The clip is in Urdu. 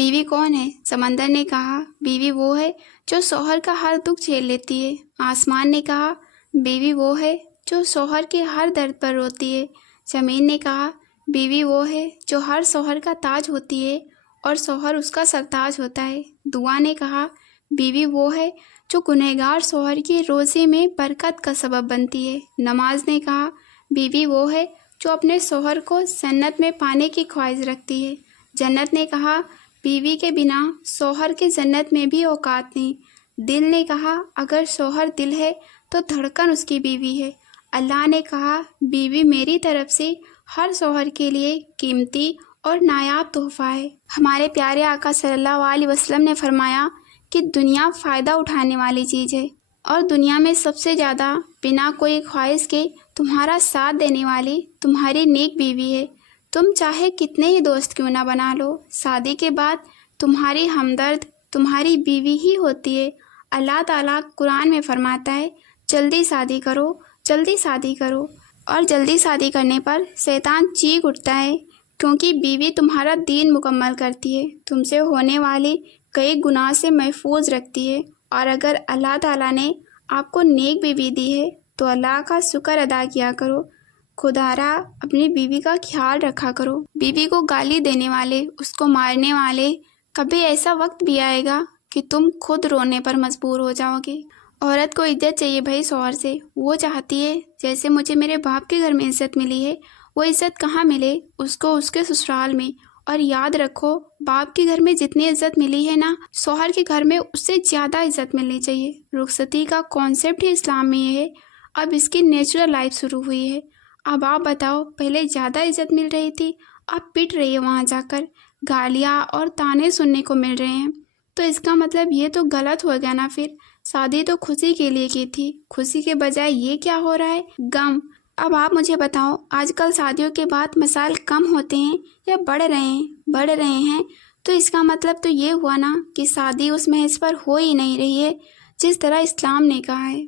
بیوی کون ہے؟ سمندر نے کہا بیوی وہ ہے جو شوہر کا ہر دکھ جھیل لیتی ہے۔ آسمان نے کہا بیوی وہ ہے جو شوہر کے ہر درد پر روتی ہے۔ زمین نے کہا بیوی وہ ہے جو ہر شوہر کا تاج ہوتی ہے اور شوہر اس کا سرتاج ہوتا ہے۔ دعا نے کہا بیوی وہ ہے جو گنہگار شوہر کی روزی میں برکت کا سبب بنتی ہے۔ نماز نے کہا بیوی وہ ہے جو اپنے شوہر کو جنت میں پانے کی خواہش رکھتی ہے۔ جنت نے کہا بیوی کے بنا شوہر کے جنت میں بھی اوقات نہیں۔ دل نے کہا اگر شوہر دل ہے تو دھڑکن اس کی بیوی ہے۔ اللہ نے کہا بیوی میری طرف سے ہر شوہر کے لیے قیمتی اور نایاب تحفہ ہے۔ ہمارے پیارے آقا صلی اللہ علیہ وسلم نے فرمایا کہ دنیا فائدہ اٹھانے والی چیز ہے اور دنیا میں سب سے زیادہ بنا کوئی خواہش کے تمہارا ساتھ دینے والی تمہاری نیک بیوی ہے۔ تم چاہے کتنے ہی دوست کیوں نہ بنا لو، شادی کے بعد تمہاری ہمدرد تمہاری بیوی ہی ہوتی ہے۔ اللہ تعالیٰ قرآن میں فرماتا ہے جلدی شادی کرو، جلدی شادی کرو، اور جلدی شادی کرنے پر شیطان چیخ اٹھتا ہے کیونکہ بیوی تمہارا دین مکمل کرتی ہے، تم سے ہونے والی کئی گناہ سے محفوظ رکھتی ہے، اور اگر اللہ تعالیٰ نے آپ کو نیک بیوی دی ہے تو اللہ کا شکر ادا کیا کرو۔ خدارا اپنی بیوی کا خیال رکھا کرو۔ بیوی کو گالی دینے والے، اس کو مارنے والے، کبھی ایسا وقت بھی آئے گا کہ تم خود رونے پر مجبور ہو جاؤ گے۔ عورت کو عزت چاہیے بھائی شوہر سے، وہ چاہتی ہے جیسے مجھے میرے باپ کے گھر میں عزت ملی ہے وہ عزت کہاں ملے اس کو اس کے سسرال میں۔ اور یاد رکھو باپ کے گھر میں جتنی عزت ملی ہے نا، شوہر کے گھر میں اس سے زیادہ عزت ملنی چاہیے۔ رخصتی کا کانسیپٹ ہی اسلام میں یہ ہے، اب اس کی نیچرل لائف شروع ہوئی ہے۔ اب آپ بتاؤ، پہلے زیادہ عزت مل رہی تھی، اب پٹ رہی ہے، وہاں جا کر گالیاں اور تانے سننے کو مل رہے ہیں، تو اس کا مطلب یہ تو غلط ہو گیا نا۔ پھر شادی تو خوشی کے لیے کی تھی، خوشی کے بجائے یہ کیا ہو رہا ہے، غم۔ اب آپ مجھے بتاؤ آج کل شادیوں کے بعد مسائل کم ہوتے ہیں یا بڑھ رہے ہیں، تو اس کا مطلب تو یہ ہوا نا کہ شادی اس محض پر ہو ہی نہیں رہی ہے جس طرح اسلام نے کہا ہے۔